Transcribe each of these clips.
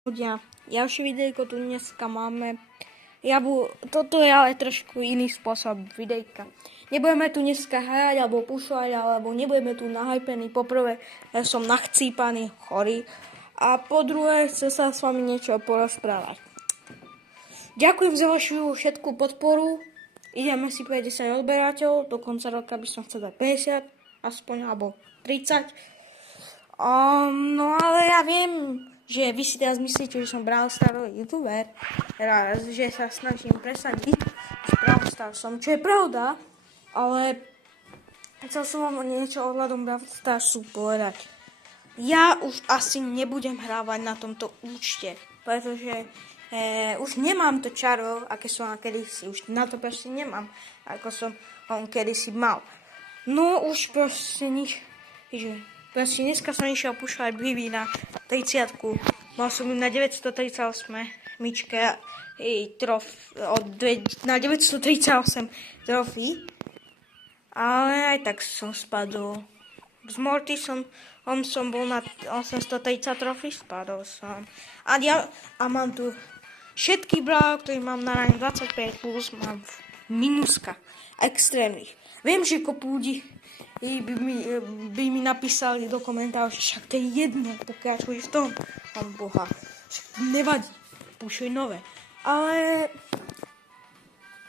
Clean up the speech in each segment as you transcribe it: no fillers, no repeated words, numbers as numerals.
Ľudia, ďalšie videjko tu dneska máme. Toto je ale trošku iný spôsob videjka. Nebudeme tu dneska hrať alebo pušovať, alebo nebudeme tu nahypení. Poprvé, som nachcípaný, chorý. A po druhé, chcem sa s vami niečo porozprávať. Ďakujem za vašu všetkú podporu. Ideme si 50 odberateľov. Do konca roka by som chcel dať 50, aspoň, alebo 30. No ale ja viem, že vy si teraz myslíte, že som Brawl Starový youtuber, že sa snažím presadiť s Brawl Starsom, čo je pravda, ale chcel som vám niečo ohľadom Brawl Starsu povedať. Ja už asi nebudem hrávať na tomto účte, pretože už nemám to čaro, aké som kedysi, už na to proste nemám, ako som kedysi mal. No už proste nič, proste dneska som išiel pušovať Bibi na 30-ku. Mal som ju na 938 myčke na 938 trofí. Ale aj tak som spadol. S Mortisom som bol na 830 trofí, spadol som. A mám tu všetky Brawl, ktoré mám na rank 25+, mám v minuskách extrémnych. Viem, že kopu ľudí by mi napísali do komentárov, že však to je jedno, pokračuj v tom, pán Boha, však to nevadí, púšuj nové. Ale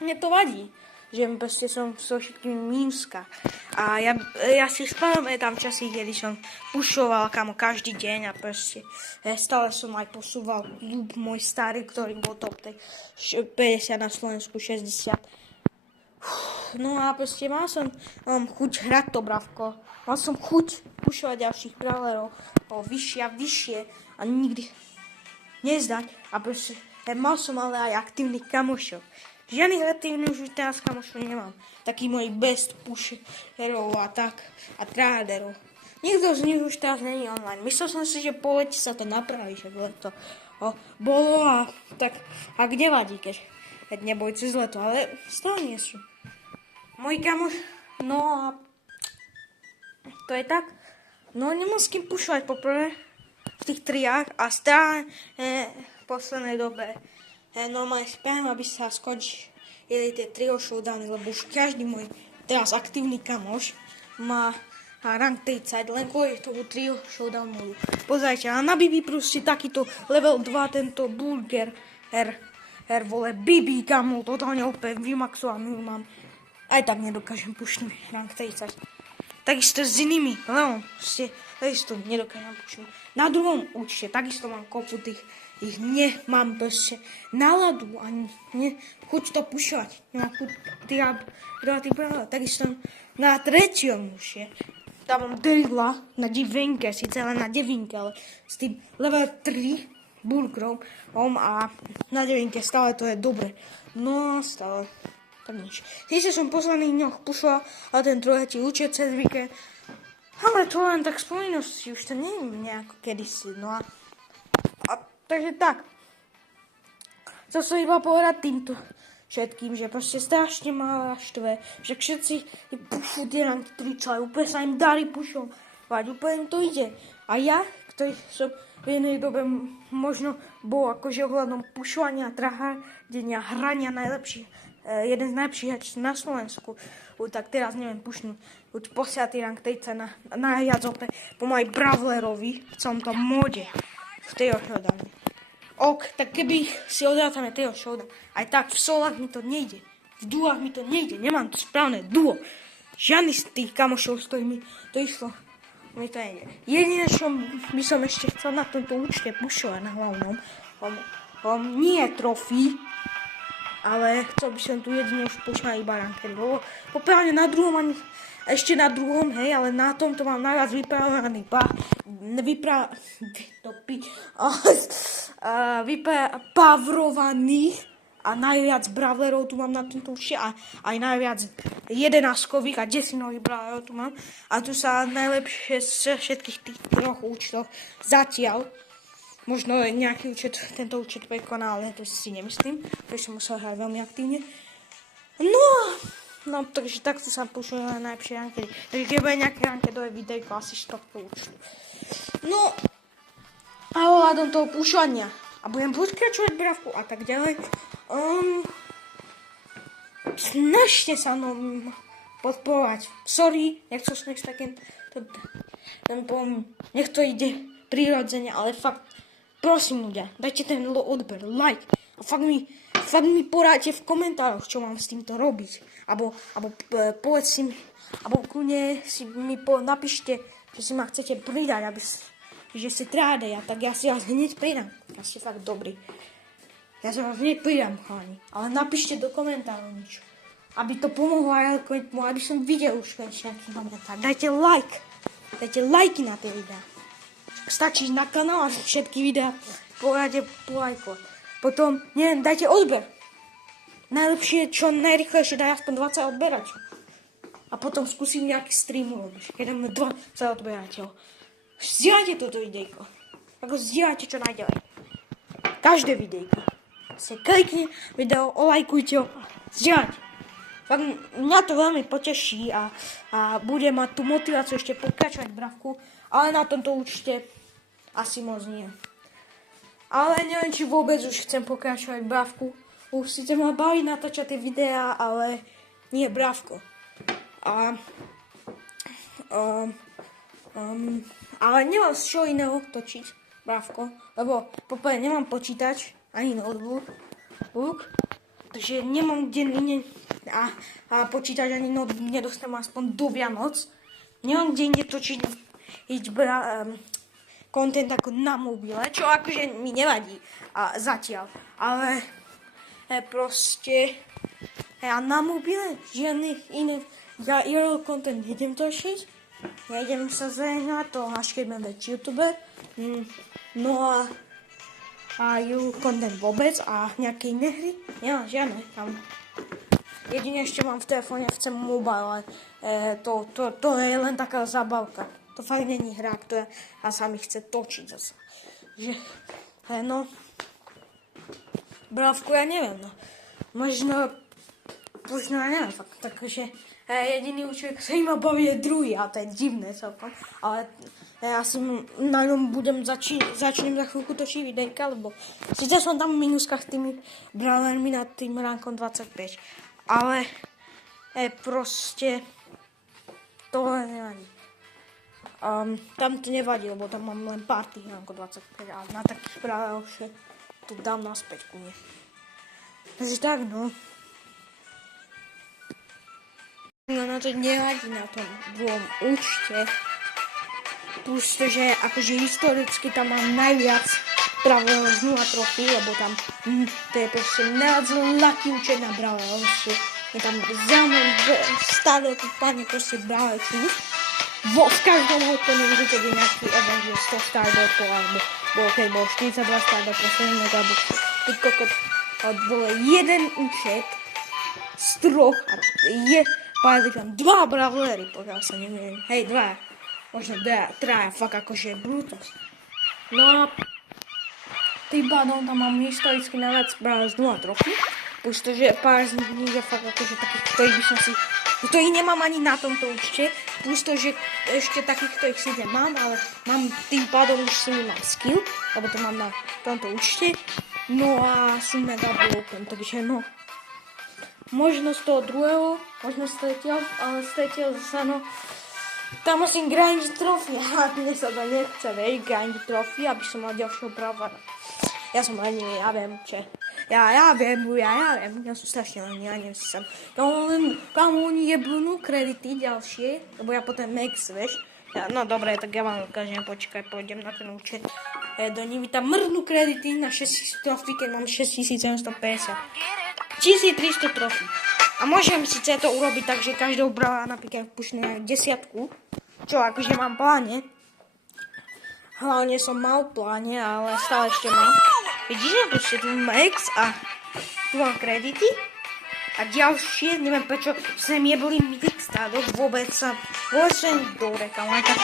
mne to vadí, že proste som so všetkými mímska. A ja si spamätám časy, kedy som pušoval kamo každý deň a proste stále som aj posúval klub môj starý, ktorý bol top 50 na Slovensku 60. No a proste mal som chuť hrať to bravko. Mal som chuť pušovať ďalších brawlerov vyššie a vyššie a nikdy nezdať. A proste mal som ale aj aktívnych kamošov. Žiadnych aktívnych už teraz kamošov nemám. Takí moji best pusherov a tak a traderov. Nikto z nich už teraz není online. Myslel som si, že po lete sa to napraví, že to bolo a tak a kde vadí, keď neboli cez leto, ale stále nie sú. Moji kamoš, no a to je tak. No nemám s kým pušovať poprvé v tých triách a stále v poslednej dobe normálne spiem, aby sa skončili tie trio showdowny, lebo už každý môj teraz aktívny kamoš má rank 30, len kvôli tomu trio showdown modu. Pozrite, a na Bibi proste takýto level 2 tento burger vole Bibi, kamo, totálne opäť vymaxovaný mám. Aj tak nedokážem pušnúť rank 30. Takisto s inými, Leon, takisto nedokážem pušnúť. Na druhom účte, takisto mám kopu ich nemám proste náladu a chuť to pušovať. Nemám chuť takisto na treťom účte. Tam mám Drilla na divinke, síce len na divinke, ale s tým level 3 burgerom a na devinke stále to je dobre. No stále tak nič. Síce som v posledných dňoch pušoval a ten tretí účet cez víkend, ale to len tak spomínosti, už to nie je nejako kedysi. No a takže tak. Chcel som iba povedať týmto všetkým, že proste strašne má štve, že všetci pušú tie ranky 30, úplne sa im darí pušovať, úplne im to ide. A ja, ktorý som v jednej dobe možno bol akože ohľadom pušovania, trahádenia, hrania najlepší, jeden z najlepších hráčov na Slovensku, tak teraz neviem pušnúť už posiatý rank 30 na viac opäť pomaly Brawlerovi v tomto móde v tej showdowne. Tak keby si odrátame tej showdown, aj tak v solách mi to nejde, v duách mi to nejde, nemám to správne duo. Žiadny z tých kamošov, s ktorými to išlo, mi to nejde. Jediné, čo by som ešte chcel na tomto účte pušovať na hlavnom, nie je trofí, ale chcel by som tu jedine už pušovať iba rankery, lebo poprávne na druhom ešte na druhom, hej, ale na tomto mám najviac vypavrovaných a najviac brawlerov tu mám na tomto účte a aj najviac 11-kových a 10-nových brawlerov tu mám. A tu sa najlepšie z všetkých tých troch účtov zatiaľ. Možno nejaký účet, tento účet prekoná, ale to si nemyslím, pretože som musel hrať veľmi aktívne. No, takže takto sa pušujú na najlepšie rankedy. Takže keď bude nejaké rankedové videjko, asi z tohto účtu. No, a ohľadom toho pušovania. a budem pokračovať bravku a tak ďalej. Snažte sa mnou podporovať. Sorry, nechcel som takým nech to ide prirodzene, ale fakt, prosím ľudia, dajte ten odber, like a fakt mi poradte v komentároch, čo mám s týmto robiť. Alebo povedzte mi, alebo kľudne si mi napíšte, že si ma chcete pridať, že ste tráde, tak ja si vás hneď pridám. Ja ste fakt dobrý. Ja sa vás hneď pridám, chalani. Ale napíšte do komentárov niečo. Aby to pomohlo aj algoritmu, aby som videl už konečne nejaký komentár. Dajte like. Dajte lajky na tie videá. Stačí na kanál a všetky videá poradte polajkovať. Potom, neviem, dajte odber. Najlepšie, čo najrychlejšie daj aspoň 20 odberačov. A potom skúsim nejaký stream urobiť. Keď dáme 20 odberateľov. Zdieľajte toto videjko. Ako zdieľajte čo najďalej. Každé videjko. Si klikni video, olajkujte ho. Zdieľajte. Fakt mňa to veľmi poteší a budem mať tú motiváciu ešte pokračovať bravku. Ale na tomto účte asi moc nie. Ale neviem, či vôbec už chcem pokračovať bravku. Už síce ma baví natáčať tie videá, ale nie bravko. Ale nemám z čo iného točiť bravko, lebo poprvé nemám počítač ani notebook, takže nemám kde iné a počítač ani notebook nedostanem aspoň do Vianoc. Nemám kde inde točiť content ako na mobile, čo akože mi nevadí zatiaľ, ale proste ja na mobile žiadny iný IRL content nejdem točiť. Nejdem sa zahrať to, až keď budem väčší youtuber. No a content vôbec a nejaké iné hry? Ja, žiadne tam. Jedine ešte mám v telefóne, chcem mobile, ale to je len taká zabavka. To fakt není hra, ktorá sa mi chce točiť zase. Že, no, bravku ja neviem, no. Možno ja neviem, fakt, takže jediný človek, ktorý ma baví, je druhý, a to je divné celkom, ale ja si na ňom začnem za chvíľku točiť videjka, lebo síce som tam v minuskách tými brawlermi nad tým rankom 25, ale proste to nevadí. Tam to nevadí, lebo tam mám len pár tých rankov 25 a na takých brawlerov to dám naspäť ku mne. Takže tak, no. No na to nevadí na tom druhom účte. Plus to, že akože historicky tam mám najviac brawlerov z 0 trofí, lebo tam to je proste najviac lucky účet na brawlerov. Je tam zaujímavé stále kúpanie proste brawlerov. V každom hotelu môžete byť nejaký event, že 100 stardotov, alebo keď bol 42 stardotov, posledného, alebo ty kokot, bol jeden účet z troch a pádli tam 2 brawlery, pokiaľ sa neviem. Hej, 2. Možno 3, fakt akože Brutus. No a tým pádom tam mám historicky najviac brawler z 0 trofí. Plus to, že pár z nich je fakt akože takých, ktorých by som si... Ktorých nemám ani na tomto účte. Plus to, že ešte takých, ktorých síce mám, ale mám tým pádom už si mám skill, lebo to mám na tomto účte. No a sú mega broken, takže no... Možno z toho druhého, možno z tretieho, ale z tretieho zase no... Tam musím grindiť trofy, a mne sa to nechce, vieš, grindiť trofy, aby som mal ďalšieho brawlera. Ja som lenivý, ja viem, čo. Ja viem, ja som strašne lenivý, ja neviem si sam. Tam oni jebnú kredity ďalšie, lebo ja potom max, vieš. No dobre, tak ja vám ukážem, počkaj, pôjdem na ten účet. Do nimi tam mrhnú kredity na 6000 trofy, keď mám 6750. 1300 trofí. A môžem síce to urobiť tak, že každou brala napríklad pušne 10, čo akože mám pláne. Hlavne som mal pláne, ale stále ešte mám. Vidíte, proste tu max a tu mám kredity. A ďalšie, neviem prečo, sem jebli mythic stádok, vôbec sa dobre, kamarka.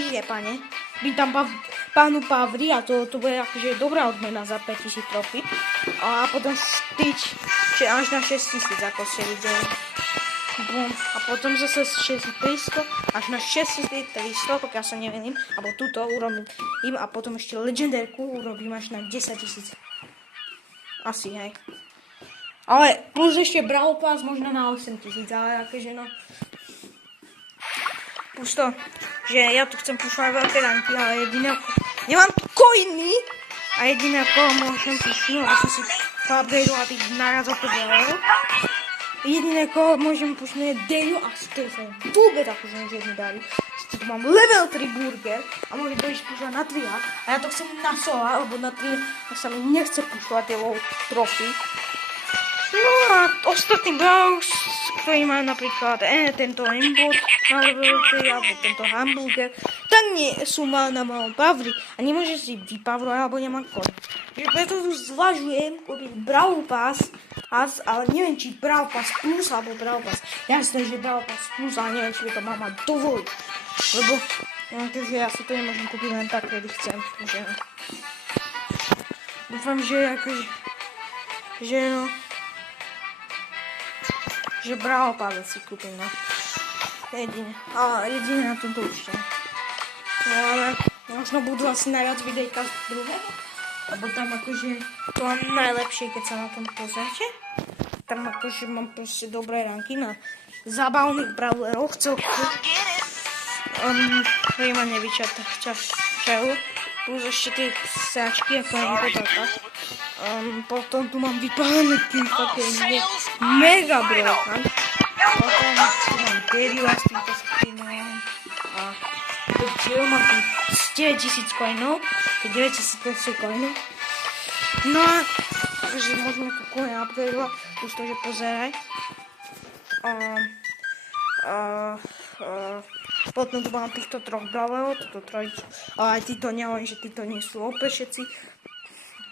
Je, pane. By tam pánu Pavri a to bude akože dobrá odmena za 5000 trofy. A potom štič až na 6000, ako ste videli. Bum. A potom zase z 6300 až na 6300, pokiaľ sa nevením, alebo túto urobím a potom ešte legendárku urobím až na 10 000. Asi, hej. Ale plus ešte Brawl Pass možno na 8 000, ale akože no. Plus to, že ja tu chcem pušovať veľké ranky, ale jediné ako... Nemám tu coiny! A jediné ako môžem pušnúť, a som si upgradeoval tých naraz o $5. Jediné ako môžem pušnúť je Daniel a to sa vôbec akože nič nedarí. Tu mám level 3 burger a môžem to ísť pušovať na 3 a ja to chcem na sola, alebo na 3 sa mi nechce pušovať tie low trophy. No a ostatní brawls, ktorí majú napríklad tento aimbot na level 3 alebo tento hamburger, tak nie sú na malom pavri a nemôže si vypavrovať alebo nemá kód. Preto tu zvažujem kúpiť Brawl Pass, ale neviem či Brawl Pass Plus alebo Brawl Pass. Jasné, že Brawl Pass Plus, ale neviem či by to mama dovoliť. Lebo takže ja si to nemôžem kúpiť len tak, kedy chcem. Takže, dúfam, že akože, že no, že Brawl Pass si kúpim, no. Jedine na tomto účte. No ale možno budú asi najviac videjka z druhého. Lebo tam akože to mám najlepšie, keď sa na tom pozrite. Tam akože mám proste dobré ranky na zábavných brawleroch celku. Ktorý ma nevyčačajú. Plus ešte tie sáčky, ako je to tak. Potom tu mám vypálené také mega brokan. Potom tu mám Deriva s týmto skinom. A Jill mám tu 9000 coinov. 9500 coinov. No a takže môžeme tu coin upgradeovať. Už to, že pozeraj. Potom tu mám týchto troch brawlerov, túto trojicu. Ale aj títo nehovorím, že títo nie sú opäť všetci.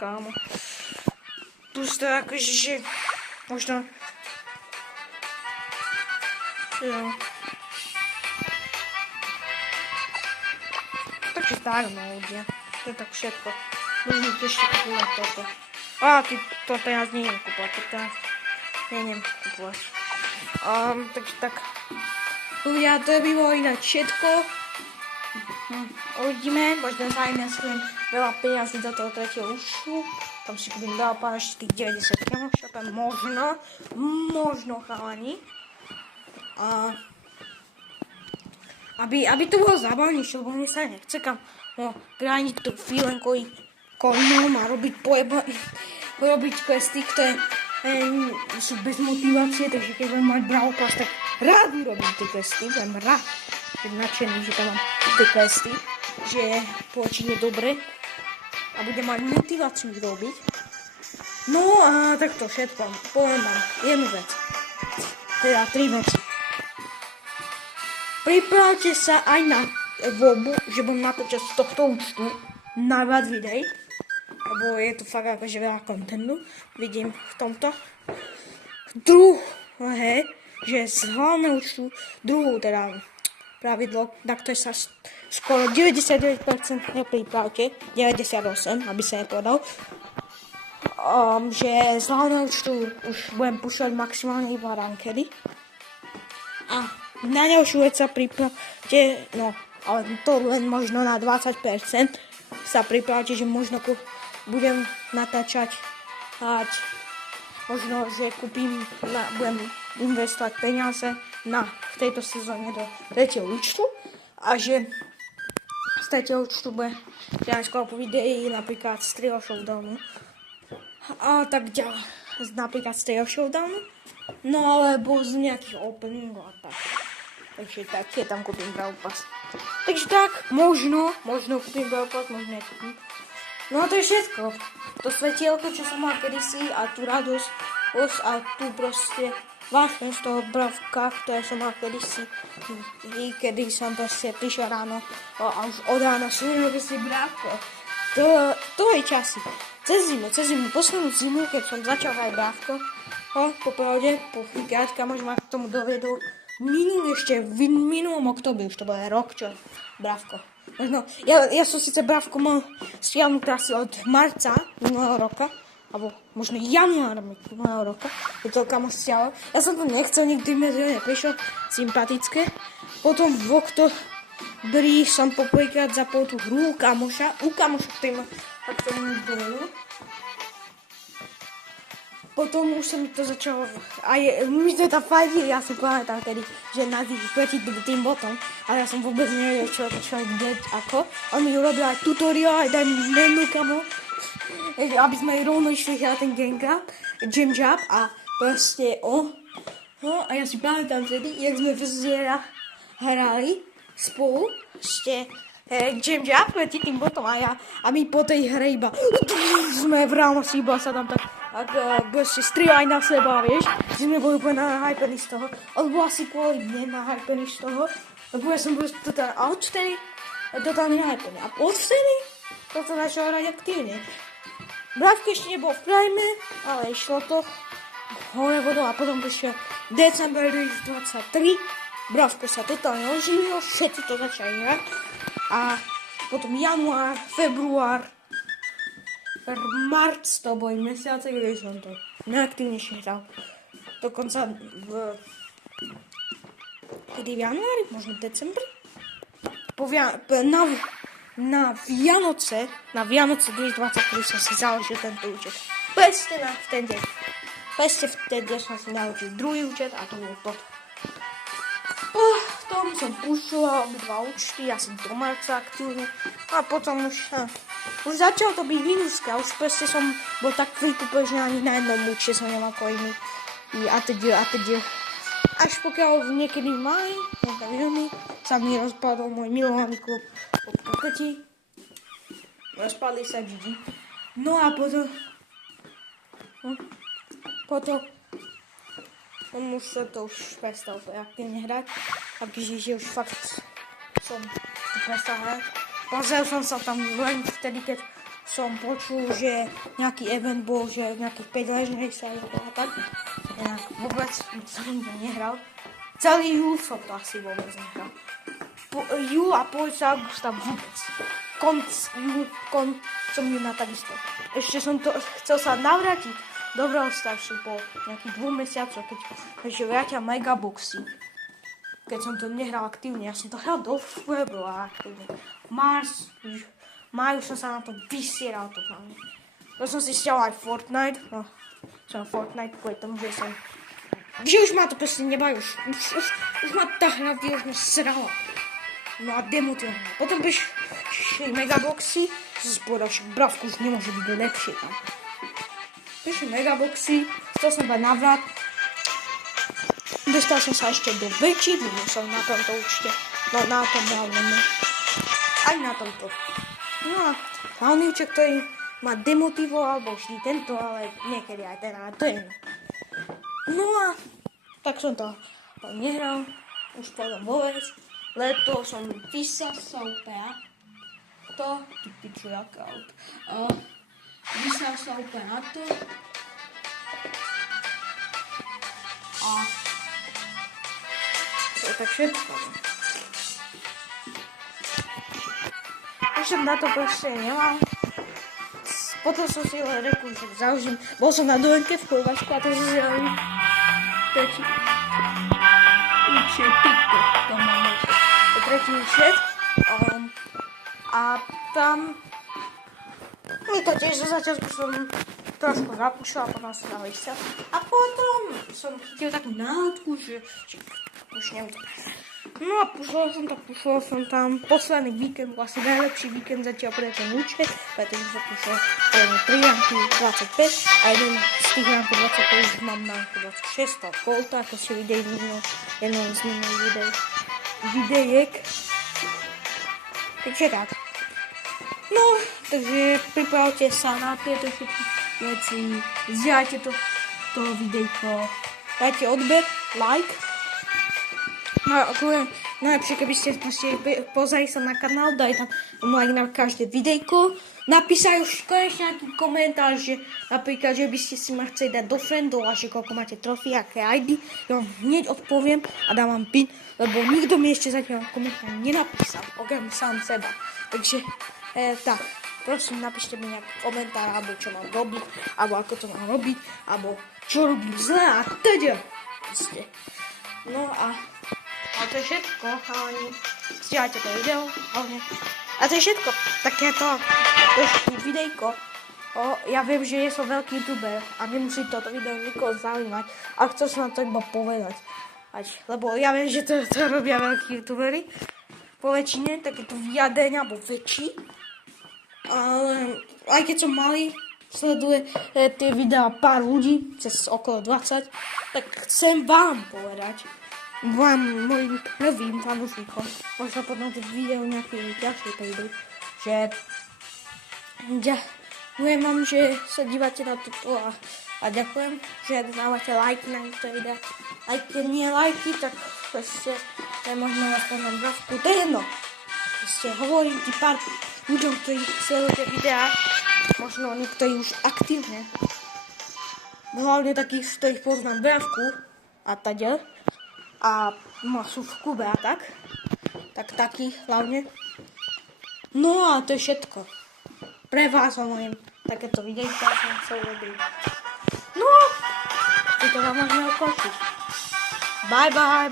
Kámo. Plus to akože, že možno... Jo. Takže tak, no ľudia. To je tak všetko. Možno ešte kúpovať toto. To teraz neviem kúpovať, to teraz neviem kúpovať. Takže tak. Ľudia, to by bolo ináč všetko. Uvidíme, možno zainvestujem veľa peniazí do toho tretieho účtu. Tam si kúpim veľa pár ešte tých 90 kamošopem, možno chalani. Aby to bolo zábavnejšie, lebo mne sa nechce kam grániť to filenkový coinom a robiť questy, ktoré sú bez motivácie, takže keď budem mať Brawl Pass, tak rád urobím tie questy, budem rád nadšený, že tam mám tie questy, že počíne dobre a budem mať motiváciu robiť. No a tak to všetko, poviem vám jednu vec, teda 3 veci. Pripravte sa aj na voľbu, že budem natočať z tohto účtu najviac videí, lebo je tu fakt akože veľa kontentu, vidím v tomto. Druhé, že z hlavného účtu, druhú teda pravidlo, na ktoré sa skoro 99% nepripravte, 98, aby sa nepovedal, že z hlavného účtu už budem pušťať maximálne iba rankedy. A na ďalšiu vec sa pripravte, no, ale to len možno na 20% sa pripravte, že možno budem natáčať, možno, že budem investovať peniaze v tejto sezóne do tretieho účtu a že z tretieho účtu bude skôr po videí napríklad z Trio Showdownu a tak ďalej, napríklad z Trio Showdownu, no alebo z nejakých openingov a tak. Takže tak, ja tam kúpim Brawl Pass. Takže tak, možno kúpim Brawl Pass, možno nekúpim. No a to je všetko. To svetielko, čo som mal kedysi a tú radosť a tu proste vášne z toho bravka, ktoré som mal kedysi, kedy som proste prišiel ráno a už od rána som nemohol si bravko. To je časy. Cez zimu, poslednú zimu, keď som začal hrať bravko, popravde, po chvíľka, možno ma k tomu dovedol, v minulom oktobri, už to bol rok, čo bravko. No, ja som síce bravko mal stiahnuté asi od marca minulého roka, alebo možno január minulého roka, je to kamoš stiahol. Ja som to nechcel, nikdy mi to neprišlo sympatické. Potom v oktobri som poprvýkrát zapol tú hru u kamoša, ktorý ma dolu. Potom už sa mi to začalo, aj mi to tam fajčí, ja si pamätám tedy, že na tých proti tým botom, ale ja som vôbec nevedel, čo to človek kde, ako. On mi urobil aj tutoriál, aj daj mi menu, kamo, aby sme rovno išli hrať ten Jam Jab a proste no a ja si pamätám tedy, jak sme hrali spolu, Jam Jab proti tým botom a my po tej hre iba sme v reálnosti iba sa tam tak proste strieľaj na seba, vieš, že sme boli úplne nahypení z toho, alebo asi kvôli mne nahypení z toho, lebo ja som bol totálne, a odvtedy totálne nahypený. A odvtedy toto začalo hrať aktívne. Bravko ešte nebol v prime, ale išlo to hore vodou a potom prišiel december 2023, Bravko sa totálne oživil, všetci to začali hrať a potom január, február, marc to boli mesiace, kde som to najaktívnejšie hral. Dokonca kedy v januári, možno v decembri. Na Vianoce 2023 som si založil tento účet. Presne vtedy som si založil druhý účet a to bol pod. V tom som pušoval dva účty, asi do marca aktívne a potom už začalo to byť minúska, už proste som bol tak free-to-play, že ani na jednom účte som nemal coiny a teď. Až pokiaľ niekedy v máji, v júni, sa mi rozpadol môj milovaný klub od Pokoti. Rozpadli sa GG. No a potom už sa to už prestal aktívne hrať. A že už fakt som to prestal hrať. Pozrel som sa tam len vtedy, keď som počul, že nejaký event bol, že nejakých 5 ležnej sa a tak. Ja vôbec som to nehral. Celý júl som to asi vôbec nehral. Júl a polovica augusta vôbec. Koncom júna takisto. Ešte som to chcel sa navrátiť do Brawl Starsu po nejakých 2 mesiacoch, keď ešte vrátia Megaboxy. Keď som to nehral aktívne, ja som to hral do februára aktívne. Máju som sa na to vysieral totálne. To som si stiahol aj Fortnite, kvôli tomu, že už ma to proste nebaví, už ma tá hra výrazne srala. No a demotivovala. Potom prišli Megaboxy, som si povedal, že Bravko už nemôže byť lepšie tam. Prišli Megaboxy, chcel som dať navrat. Dostal som sa ešte do väčších minusov na tomto účte. No na tom hlavnom. Aj na tomto. No a hlavný účet, ktorý ma demotivoval, bol vždy tento, ale niekedy aj ten, ale to je. No a tak som to nehral. Už potom vôbec. Leto som vysasal úplne. To, ty piču, jaká aut. Vysasal úplne na to. A to je tak všetko. Už som na to proste nemal. Potom som si len rekol, že založím. Bol som na dojenke v Chorvátsku a to si založím tretí účet, TikTok, to máme. Tretí účet. A tam mi to tiež zo začiatku som trošku zapúšal a potom som dal ísť. A potom som chytil takú náladu, že už neudám. No a pušoval som tam. Posledný víkend bol asi najlepší víkend zatiaľ pre ten účet, pretože som pušoval 3 ranky 25 a jeden z tých rankov 25 už mám na ranku 26, to Colta, ako si videli možno jednou z minulých videjek. Takže tak. No, takže pripravte sa na tieto všetky veci, zdieľajte to videjko, dajte odber, like. No najlepšie, keby ste pozreli sa na kanál, daj tam like na každé videjko. Napísali už konečne nejaký komentár, že napríklad, že by ste si ma chceli dať do friendov a že koľko máte trofí, aké ID. Ja vám hneď odpoviem a dám vám pin, lebo nikto mi ešte zatiaľ komentár nenapísal, okrem sám seba. Takže tak, prosím, napíšte mi nejaký komentár, alebo čo mám robiť, alebo ako to mám robiť, alebo čo robím zle a teda. Proste. No a to je všetko, chalani. Stíhajte to video, hlavne. A to je všetko, takéto videjko. Ja viem, že som veľký youtuber a nemusí toto video nikoho zaujímať, a chcel som na to iba povedať. Lebo ja viem, že to robia veľkí youtuberi. Po väčšine, takéto vyjadrenia, alebo väčší. Ale aj keď som malý, sleduje tie videá pár ľudí, cez okolo 20, tak chcem vám povedať, mojim novým fanúšikom, možno potom tých videó nejaké ďalšie prídu, že ďakujem vám, že sa dívate na toto a ďakujem, že dávate lajky na tieto videá. Aj keď nie lajky, tak proste možno aspoň na grafku, to je jedno. Proste hovorím ti pár ľuďom, ktorí sledujú tie videá, možno niektorí už aktívne, hlavne takých, ktorých poznám grafku a teda, a sú v klube a tak takých hlavne. No a to je všetko. Pre vás hovorím takéto videjka, som chcel robiť. No, to vám možno ukončiť. Bye bye.